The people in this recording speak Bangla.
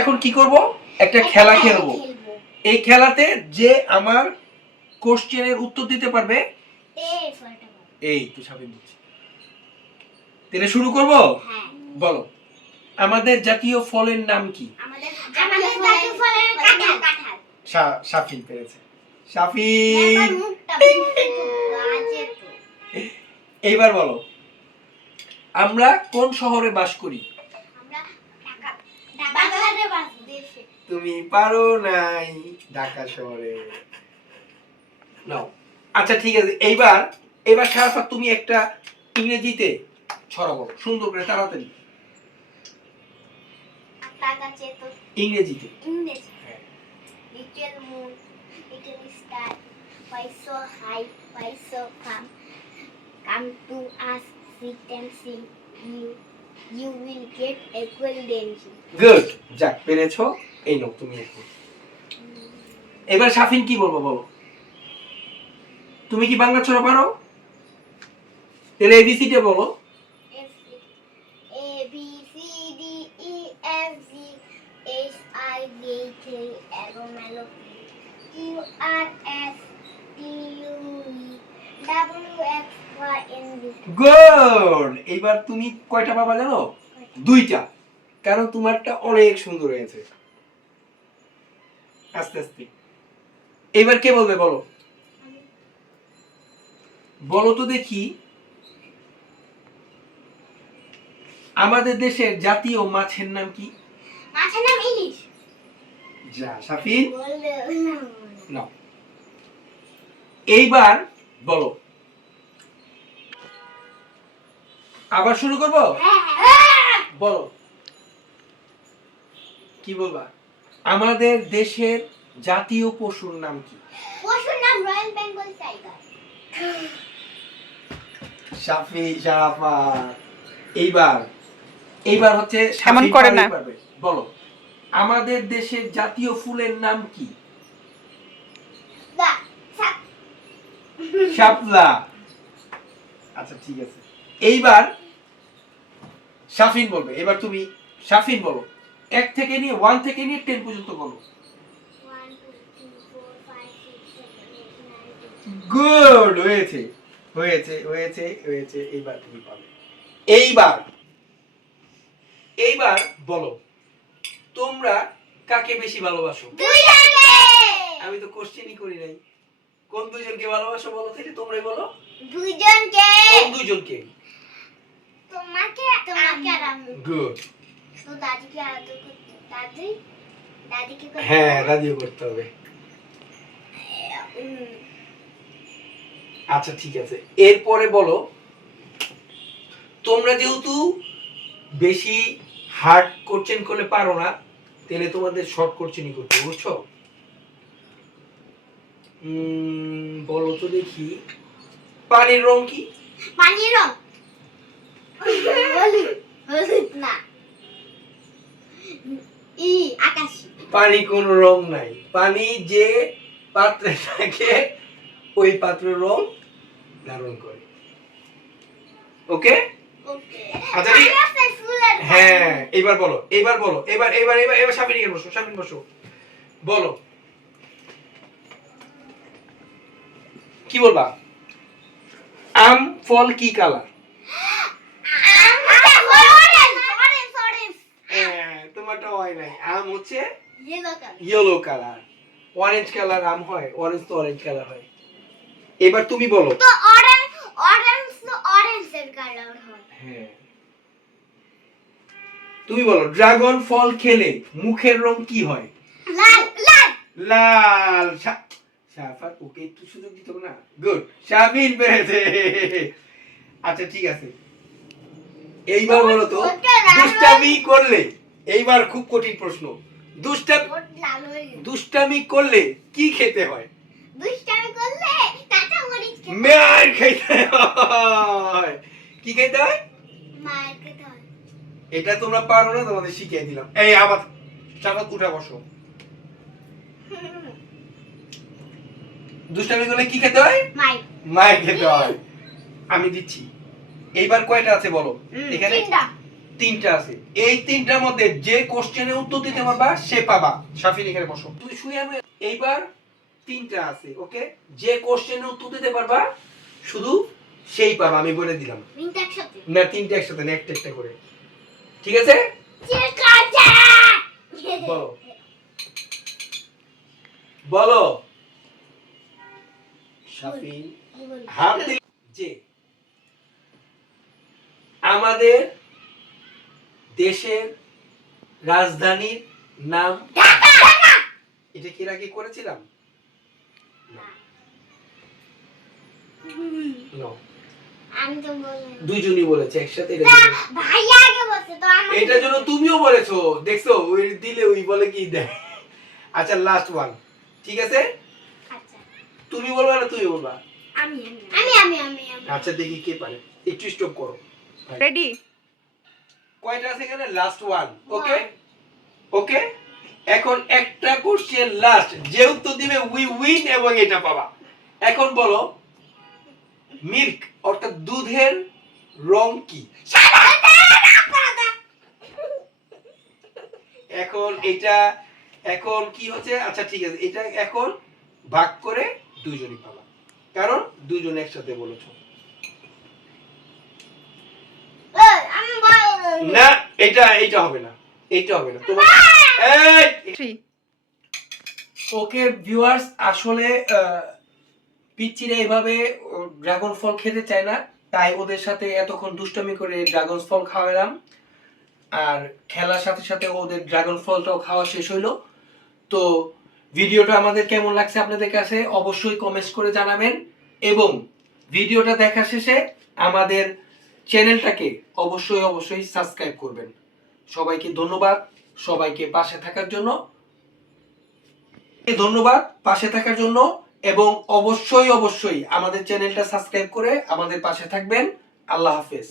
এখন কি করব, একটা খেলা খেলবো। এই খেলাতে যে আমার কোশ্চেনের উত্তর দিতে পারবে এই তো স্বাধীন বলছি। তাহলে শুরু করব। বলো, আমাদের জাতীয় ফলের নাম কি? আমাদের জাতীয় ফলের কাঁঠাল। শাফিন পেরেছে। শাফিন। এইবার বলো, আমরা কোন শহরে বাস করি? আমরা বাংলাদেশে। তুমি পারো নাই, ঢাকা শহরে। নাও, আচ্ছা ঠিক আছে। এইবার শারাফাত তুমি একটা ইংরেজিতে ছড়াবো, সুন্দর করে, তাড়াতাড়ি। ইংরেজিতে। Little moon, little star, why so high, why so come to us, sit and sing. You will get equal dancing. Good, যাক পেরেছো। এই নাও তুমি এখন। এবার শাফিন কি বলবো বলো? তুমি কি বাংলা ছড়া পারো? তাহলে এবিসিডি বলো। A B C D E F G H I J K L M N O P Q R S T U V W X Y and Z. Good. এবার তুমি কয়টা পাবা জানো? দুইটা, কারণ তোমারটা অনেক সুন্দর হয়েছে। আস্তে আস্তে। এবার কে বলবে বলো? বলো তো দেখি, আমাদের দেশের জাতীয় মাছের নাম কি? মাছের নাম ইলিশ। যা শাফিন, নাও। এইবার বলো, আবার শুরু করব। বলো, কি বলবা? আমাদের দেশের জাতীয় পশুর নাম কি? পশুর নাম রয়্যাল বেঙ্গল টাইগার। শাফি, শারাফা। এইবার হচ্ছে এমন করে না। বলো, আমাদের দেশের জাতীয় ফুলের নাম কি? শাপলা। আচ্ছা ঠিক আছে। এইবার শাফিন বলবে। এবার তুমি শাফিন বলো, 1 থেকে নিয়ে 10 পর্যন্ত বলো। 1 2 3 4 5 6 7 8 9 10. গুড, হয়েছে হয়েছে হয়েছে হয়েছে। এইবার তুমি পাবে। এইবার বলো, তোমরা কাকে বেশি ভালোবাসো? দুইজনকে। আমি তো কোশ্চেনই করি নাই। কোন দুইজনকে ভালোবাসো বলো তো, তোমরাই বলো। দুইজনকে। কোন দুইজনকে? তোমাকে আর আমি। গুড। তো দাদিকে আদর করতে, দাদিকে করতে। হ্যাঁ, দাদিও করতে হবে। আচ্ছা ঠিক আছে। এরপরে বলো, তোমরা যেহেতু বেশি হার্ড কোশ্চেন করলে পারো না, তাহলে তোমাদের শর্ট কোশ্চেনই করতে, বুঝছো? বলো তো দেখি, পানির রং কি? পানির রং হলুদ না, আকাশী। পানি কোনো রং নাই। পানি যে পাত্রে থাকে ওই পাত্রের রং ধারণ করে। ওকে? ওকে। আচ্ছা হ্যাঁ, এবার বলো। এবার শাফিন বসো। বলো, কি বলবা? আম ফল কি কালার? তোমারটা হয় নাই। আম হচ্ছে ইয়েলো কালার। অরেঞ্জ কালার আম হয়, অরেঞ্জ তো অরেঞ্জ কালার হয়। এবার তুমি বলো। তো অরেঞ্জ এর কালার হয়। হ্যাঁ, তুমি বলো, ড্রাগন ফল খেলে মুখের রং কি হয়? লাল। লাল। শাফাত, ওকে একটু সুযোগ দিতে হবে না? গুড, শাফিন পেরেছে। আচ্ছা ঠিক আছে। এইবার বলো তো, দুষ্টামি করলে, এইবার খুব কঠিন প্রশ্ন, দুষ্টামি করলে কি খেতে হয়? দুষ্টামি করলে কাঁচা মরিচ খেতে হয়। মার খেতে হয়। কি খেতে হয়? মার খেতে হয়। এটা তোমরা পারো না, তোমাদের শিখিয়ে দিলাম। এই আবার শাফাত উঠে বসো। দুষ্টামি করলে কি খেতে হয়? মার খেতে হয়। আমি দিচ্ছি। এইবার কয়টা আছে বলো? এখানে তিনটা আছে, এই তিনটার মধ্যে যে কোশ্চেনের উত্তর দিতে পারবা সে পাবা। শাফিন এখানে বসো, তুই শুয়ে আমি এইবার তিনটা আছে, ওকে? যে কোশ্চেনের উত্তর দিতে পারবা শুধু সেই পাবা, আমি বলে দিলাম। তিনটা একসাথে না, তিনটা একসাথে না, একটা একটা করে, ঠিক আছে? ঠিক আছে বলো বলো শাফিন। হাত দিল যে আমাদের দেশের রাজধানীর নাম, এটা কি এর আগে করেছিলাম? No. আমি তো বলি দুইজনই বলেছে একসাথে, এটা জন্য- ভাইয়া আগে বলছে তো আমার এটার জন্য তুমিও বলেছো, দেখছো ওই দিলে ওই বলে কি দেয়। আচ্ছা লাস্ট ওয়ান, ঠিক আছে? আচ্ছা তুমি বলবা না তুমি বলবা? আমি আমি আমি আমি আমি আচ্ছা দেখি কে পারে, একটু স্টপ করো। রেডি? কয়টা আছে এখানে? লাস্ট ওয়ান, ওকে ওকে। এখন একটা কোশ্চেন লাস্ট, যে উত্তর দিবে উই উইন এবং এটা পাবা। এখন বলো মিল্ক অর্থাৎ দুধের রং কি? এখন এটা এখন কি হচ্ছে, আচ্ছা ঠিক আছে, এটা এখন ভাগ করে দুইজনই পাবা, কারণ দুইজন একসাথে বলেছো। আমি বল না, এটা হবে না, এটা হবে না তোমার। এই 3 ওকে ভিউয়ার্স, আসলে পিচ্চিরা এভাবে ড্রাগন ফল খেতে চায় না, তাই ওদের সাথে এতক্ষণ দুষ্টামি করে ড্রাগন ফল খাওয়ালাম, আর খেলার সাথে সাথে ওদের ড্রাগন ফলটাও খাওয়া শেষ হইলো। তো ভিডিওটা আমাদের কেমন লাগছে আপনাদের কাছে অবশ্যই কমেন্টস করে জানাবেন, এবং ভিডিওটা দেখা শেষে আমাদের চ্যানেলটাকে অবশ্যই অবশ্যই সাবস্ক্রাইব করবেন। সবাইকে ধন্যবাদ, সবাইকে পাশে থাকার জন্য ধন্যবাদ, পাশে থাকার জন্য, এবং অবশ্যই অবশ্যই আমাদের চ্যানেলটা সাবস্ক্রাইব করে আমাদের পাশে থাকবেন। আল্লাহ হাফেজ।